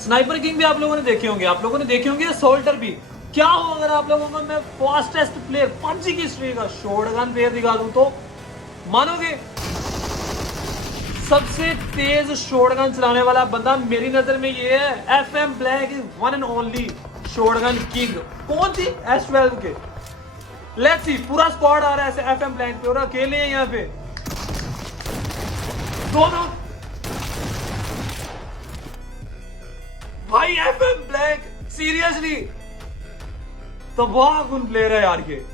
Sniper king भी आप लोगों ने देखे होंगे, आप लोगों ने देखे होंगे सोल्टर भी। क्या हो अगर आप लोगों को मैं फास्टेस्ट प्लेयर पबजी की हिस्ट्री का शॉटगन प्लेयर दिखा दूं तो मानोगे? सबसे तेज शॉटगन चलाने वाला बंदा मेरी नजर में ये है, FM black is one and only shotgun king. कौन थी? S12 के। लेट्स सी, पूरा स्क्वाड आ रहा है ऐसे FM ब्लैक पे और अकेले हैं यहाँ पे दोनों। भाई FM ब्लैक सीरियसली तो वाह गुन प्लेयर है यार ये।